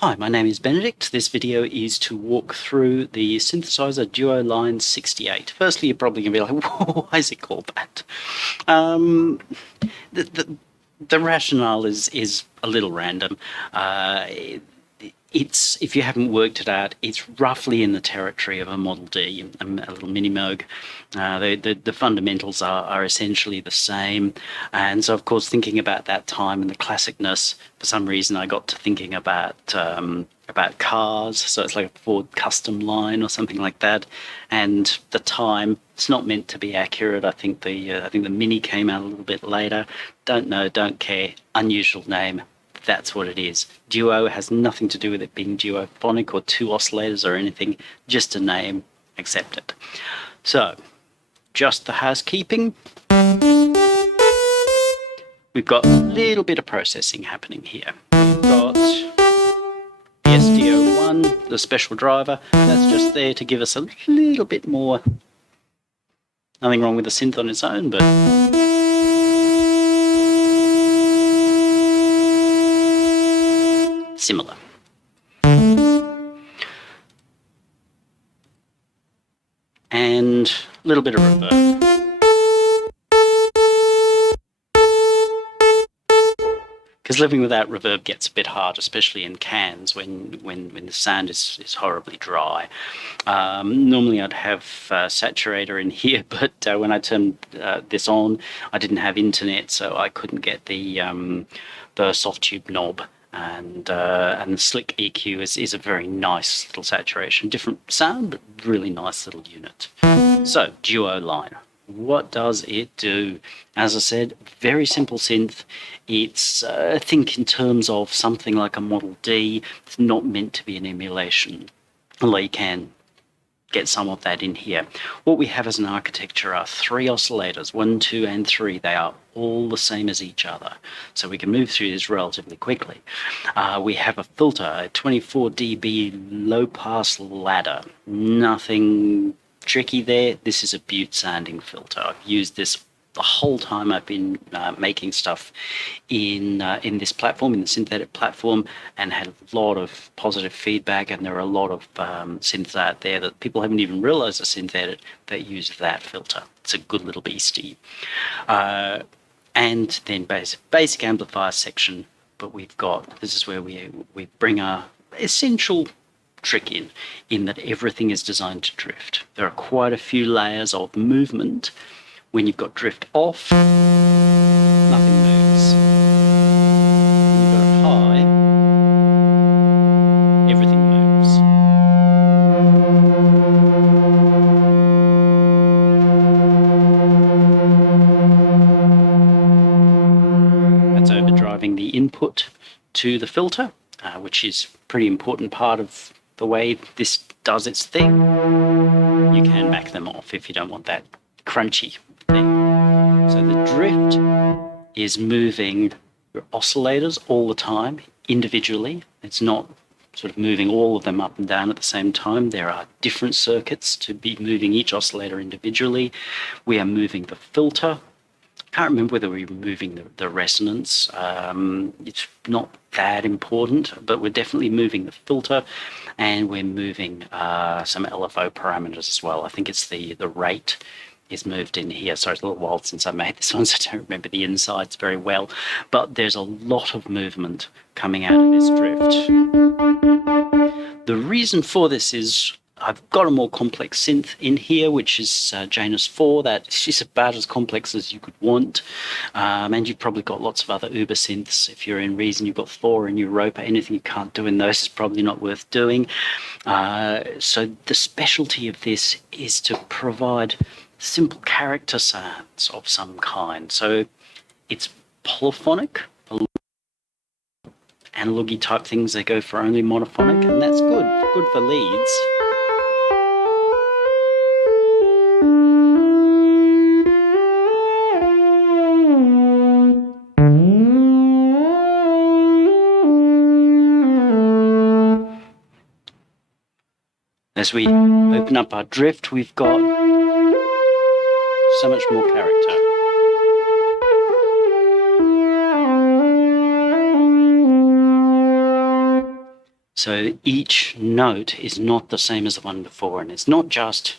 Hi, my name is Benedict. This video is to walk through the synthesizer Duoline 68. Firstly, you're probably going to be like, why is it called that? The rationale is a little random. If you haven't worked it out, it's roughly in the territory of a Model D, a little mini Moog. The fundamentals are essentially the same. And so, of course, thinking about that time and the classicness, for some reason I got to thinking about cars. So it's like a Ford Custom Line or something like that. And the time, it's not meant to be accurate. I think the Mini came out a little bit later. Don't know, don't care. Unusual name. That's what it is. Duo has nothing to do with it being duophonic or two oscillators or anything, just a name, accept it. So, just the housekeeping. We've got a little bit of processing happening here. We've got the SDO1, the special driver, that's just there to give us a little bit more. Nothing wrong with the synth on its own, but similar. And a little bit of reverb. Because living without reverb gets a bit hard, especially in cans when the sound is horribly dry. Normally I'd have saturator in here, but when I turned this on, I didn't have internet, so I couldn't get the soft tube knob. And the slick EQ is a very nice little saturation. Different sound, but really nice little unit. So, Duoline. What does it do? As I said, very simple synth. It's, think in terms of something like a Model D. It's not meant to be an emulation, although you can get some of that in here. What we have as an architecture are three oscillators, 1, 2, and 3. They are all the same as each other, so we can move through this relatively quickly. We have a filter, a 24 dB low-pass ladder. Nothing tricky there. This is a Butte sounding filter. I've used this the whole time I've been making stuff in this platform, in the synthetic platform, and had a lot of positive feedback. And there are a lot of synths out there that people haven't even realized are synthetic that use that filter. It's a good little beastie. And then basic amplifier section. But we've got, this is where we bring our essential trick in that everything is designed to drift. There are quite a few layers of movement. When you've got drift off, nothing moves. When you've got it high, everything moves. That's overdriving the input to the filter, which is a pretty important part of the way this does its thing. You can back them off if you don't want that crunchy thing. So the drift is moving your oscillators all the time individually. It's not sort of moving all of them up and down at the same time. There are different circuits to be moving each oscillator individually. We are moving the filter. I can't remember whether we're moving the resonance. It's not that important, but we're definitely moving the filter, and we're moving some LFO parameters as well. I think it's the rate is moved in here. Sorry, it's a little while since I made this one, so I don't remember the insides very well. But there's a lot of movement coming out of this drift. The reason for this is I've got a more complex synth in here, which is Janus 4. That's just about as complex as you could want. And you've probably got lots of other Uber synths. If you're in Reason, you've got Thor and Europa. Anything you can't do in those is probably not worth doing. So the specialty of this is to provide simple character sounds of some kind. So it's polyphonic, analogy type things. They go for only monophonic, and that's good for leads. As we open up our drift, we've got so much more character. So each note is not the same as the one before, and it's not just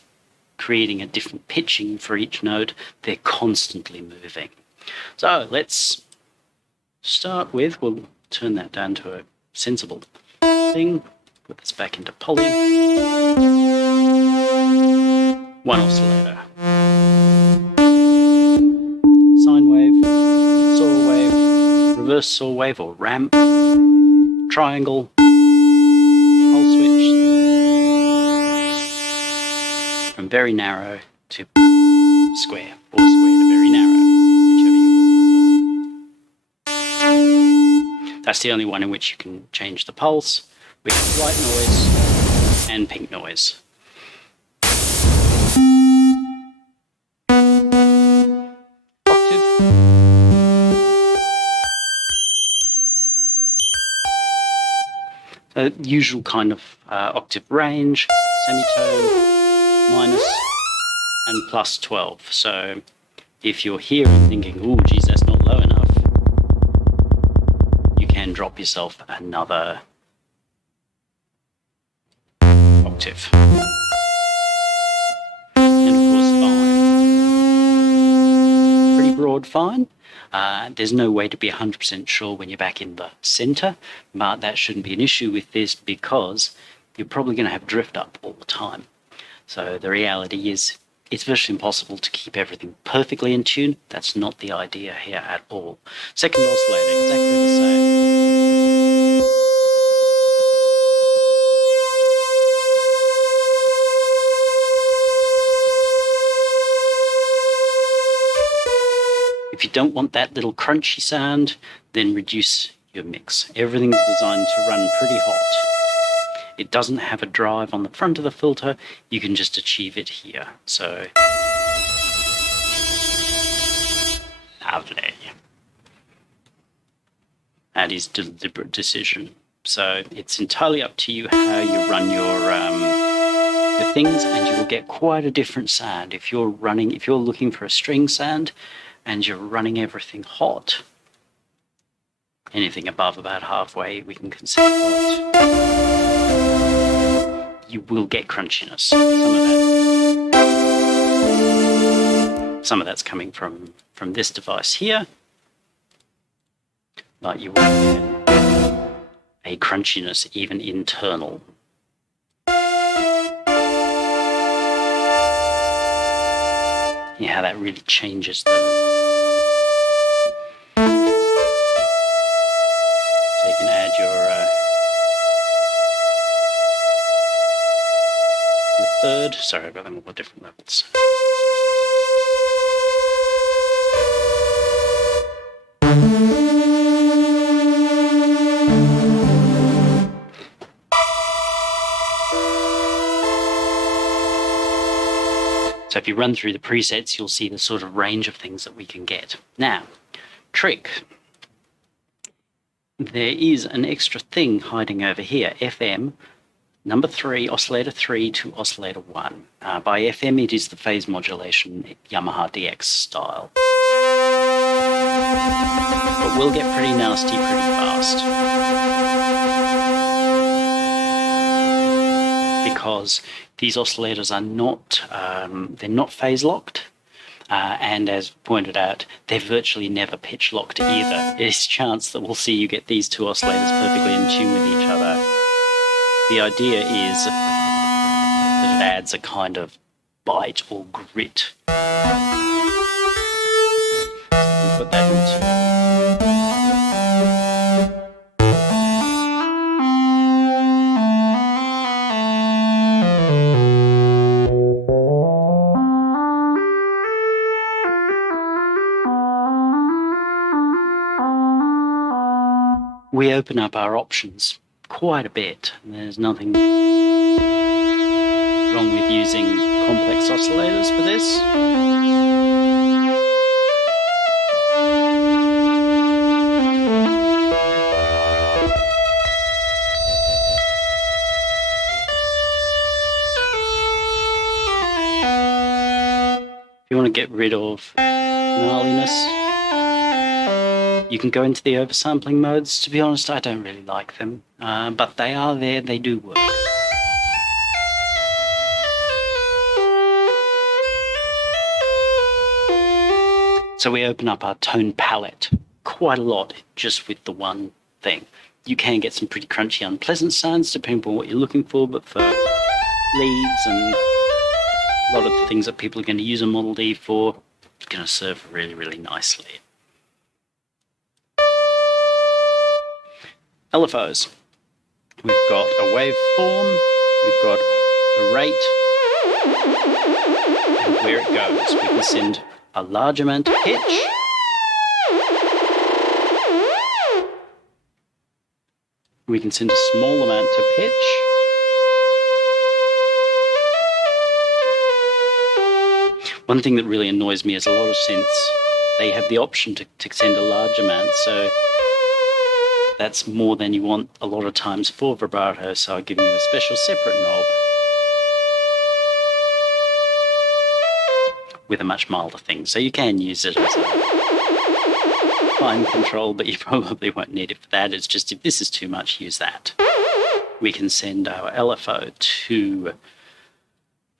creating a different pitching for each note, they're constantly moving. So let's start with, we'll turn that down to a sensible thing, put this back into poly. One oscillator. Sine wave, saw wave, reverse saw wave or ramp, triangle, pulse switch, from very narrow to square, or square to very narrow, whichever you would prefer. That's the only one in which you can change the pulse. We have white noise and pink noise. Usual kind of octave range, semitone, minus and plus 12. So if you're here and thinking, oh geez, that's not low enough, you can drop yourself another octave. And of course fine. Pretty broad fine. There's no way to be 100% sure when you're back in the center, but that shouldn't be an issue with this because you're probably going to have drift up all the time. So the reality is it's virtually impossible to keep everything perfectly in tune. That's not the idea here at all. Second oscillator, exactly the same. If you don't want that little crunchy sound, then reduce your mix. Everything's designed to run pretty hot. It doesn't have a drive on the front of the filter. You can just achieve it here. So, lovely. That is deliberate decision. So it's entirely up to you how you run your things, and you will get quite a different sound. If you're looking for a string sound, and you're running everything hot, anything above about halfway we can consider hot, you will get crunchiness. Some of that's coming from this device here, but you will get a crunchiness even internal. Yeah, how that really changes the. So you can add your third. Sorry, I've got them all at different levels. So if you run through the presets, you'll see the sort of range of things that we can get. Now, trick. There is an extra thing hiding over here, FM, number 3, oscillator 3 to oscillator 1. By FM, it is the phase modulation Yamaha DX style. But we'll get pretty nasty pretty fast. Because these oscillators are not, they're not phase locked. And as pointed out, they're virtually never pitch locked either. There's a chance that we'll see you get these two oscillators perfectly in tune with each other. The idea is that it adds a kind of bite or grit. So we'll put that into. We open up our options quite a bit. There's nothing wrong with using complex oscillators for this. If you want to get rid of gnarliness, You can go into the oversampling modes. To be honest, I don't really like them, but they are there, they do work. So we open up our tone palette quite a lot just with the one thing. You can get some pretty crunchy, unpleasant sounds depending on what you're looking for, but for leads and a lot of the things that people are going to use a Model D for, it's going to serve really, really nicely. Lfos. We've got a waveform, we've got a rate, and where it goes. We can send a large amount of pitch, we can send a small amount of pitch, one thing that really annoys me is a lot of synths, they have the option to send a large amount, so that's more than you want a lot of times for vibrato, so I'll give you a special separate knob with a much milder thing. So you can use it as a fine control, but you probably won't need it for that. It's just if this is too much, use that. We can send our LFO to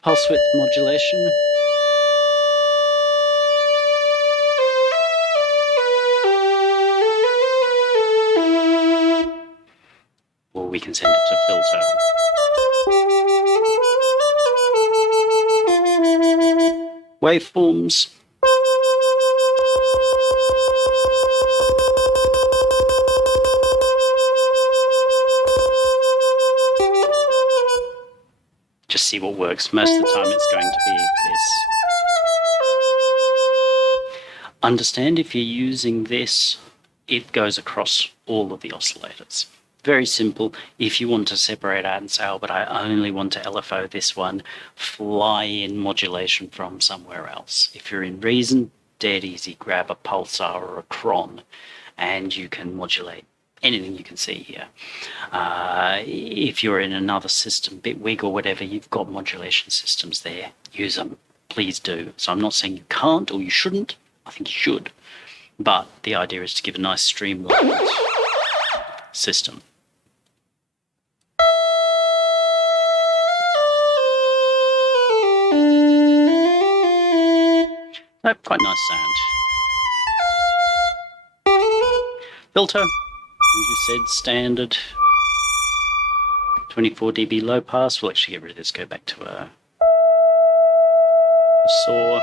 pulse width modulation. Or we can send it to filter. Waveforms. Just see what works. Most of the time it's going to be this. Understand if you're using this, it goes across all of the oscillators. Very simple. If you want to separate out and say, oh, but I only want to LFO this one, fly in modulation from somewhere else. If you're in Reason, dead easy, grab a pulsar or a cron, and you can modulate anything you can see here. If you're in another system, Bitwig or whatever, you've got modulation systems there. Use them. Please do. So I'm not saying you can't or you shouldn't. I think you should. But the idea is to give a nice streamlined system. Quite nice sound. Filter, as we said, standard 24 dB low pass. We'll actually get rid of this, go back to a saw.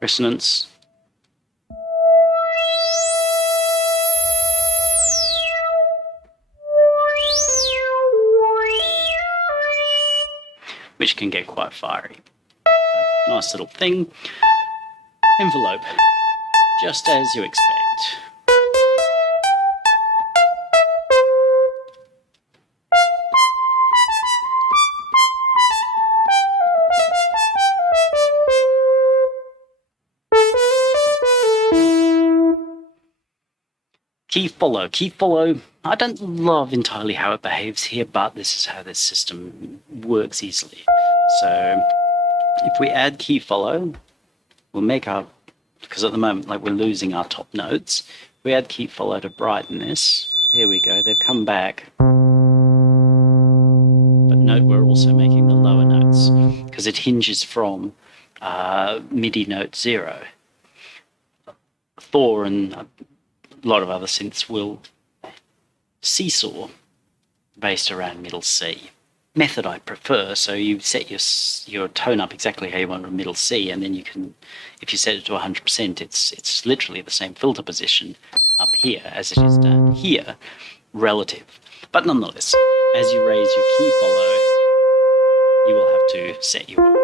Resonance. Which can get quite fiery. Nice little thing. Envelope, just as you expect. Key follow. Key follow, I don't love entirely how it behaves here, but this is how this system works easily. So if we add key follow, we'll make our, because at the moment, like, we're losing our top notes. If we add key follow to brighten this, here we go, they've come back. But note we're also making the lower notes because it hinges from MIDI note 0. Thor and a lot of other synths will seesaw based around middle C. Method I prefer, so you set your tone up exactly how you want a middle C, and then you can, if you set it to 100%, it's literally the same filter position up here as it is down here, relative. But nonetheless, as you raise your key follow, you will have to set your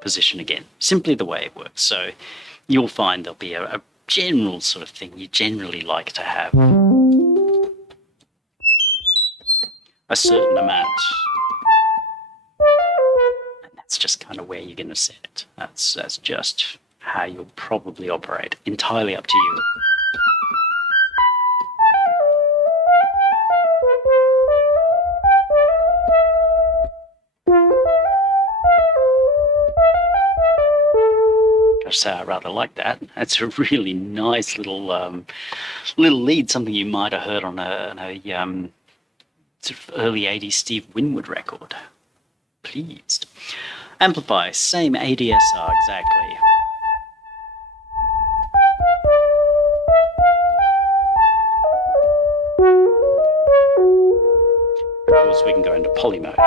position again, simply the way it works. So you'll find there'll be a general sort of thing you generally like to have a certain amount, and that's just kind of where you're going to set it. That's just how you'll probably operate, entirely up to you. to say I rather like that. That's a really nice little little lead, something you might have heard on a sort of early 80s Steve Winwood record. Pleased. Amplify, same ADSR exactly. Of course, we can go into poly mode,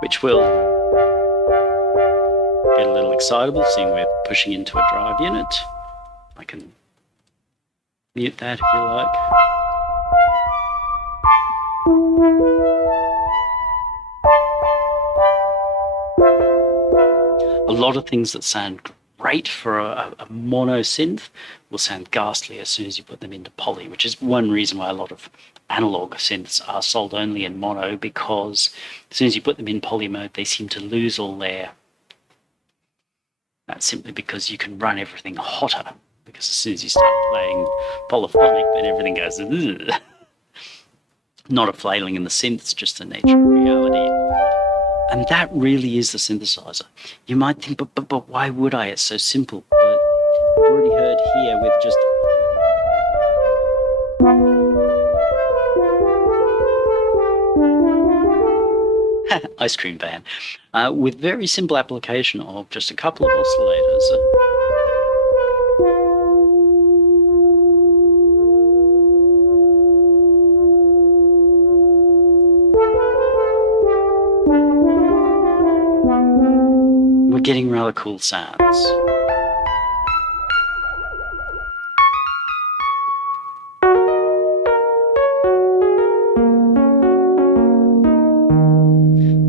which will get a little excitable, seeing we're pushing into a drive unit. I can mute that if you like. A lot of things that sound great for a mono synth will sound ghastly as soon as you put them into poly, which is one reason why a lot of analog synths are sold only in mono, because as soon as you put them in poly mode, they seem to lose all their... That's simply because you can run everything hotter, because as soon as you start playing polyphonic, then everything goes... Ugh. Not a flailing in the synths, just the nature of reality. And that really is the synthesizer. You might think, but why would I? It's so simple. But you've already heard here with just... Ice cream van. With very simple application of just a couple of oscillators. We're getting rather cool sounds.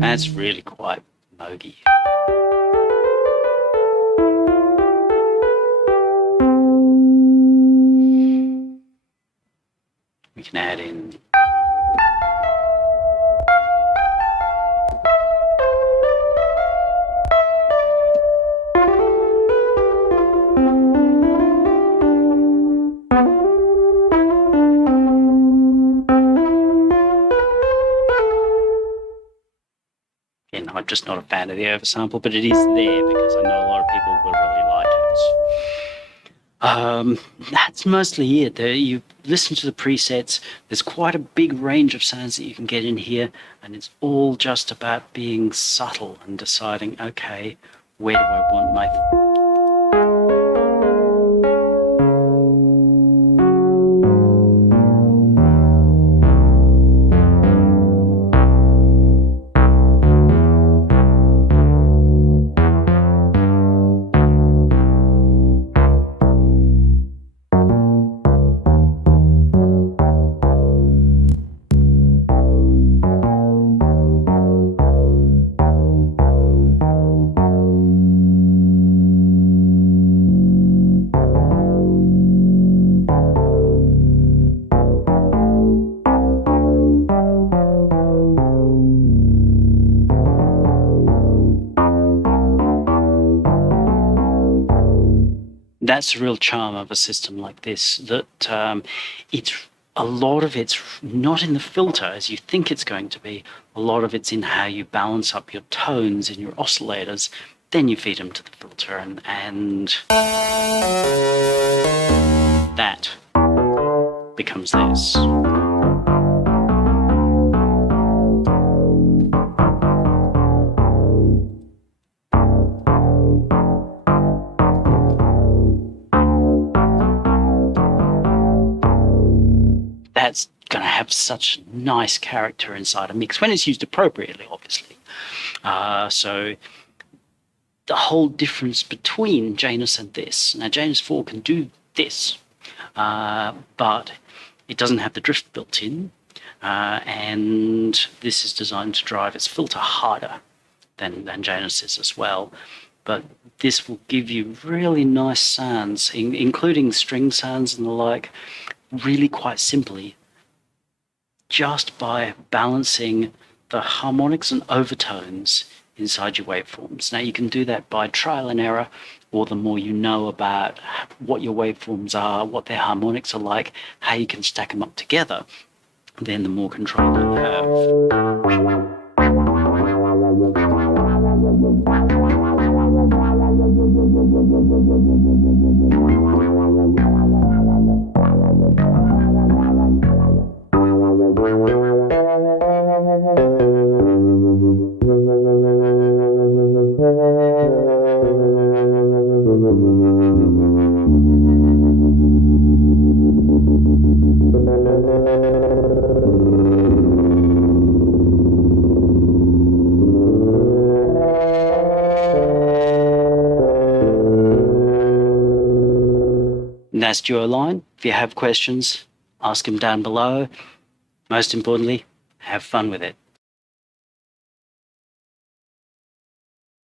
That's really quite mogy. We can add in... I'm just not a fan of the oversample, but it is there because I know a lot of people will really like it. That's mostly it. You listen to the presets, there's quite a big range of sounds that you can get in here, and it's all just about being subtle and deciding, okay, where do I want my... That's the real charm of a system like this, that it's a lot of it's not in the filter as you think it's going to be. A lot of it's in how you balance up your tones in your oscillators. Then you feed them to the filter, and that becomes this. That's going to have such nice character inside a mix when it's used appropriately, obviously. So the whole difference between Janus and this. Now, Janus 4 can do this, but it doesn't have the drift built in, and this is designed to drive its filter harder than Janus is as well. But this will give you really nice sounds, including string sounds and the like, really quite simply, just by balancing the harmonics and overtones inside your waveforms. Now, you can do that by trial and error, or the more you know about what your waveforms are, what their harmonics are like, how you can stack them up together, then the more control you'll have. And that's Duoline. If you have questions, ask them down below. Most importantly, have fun with it.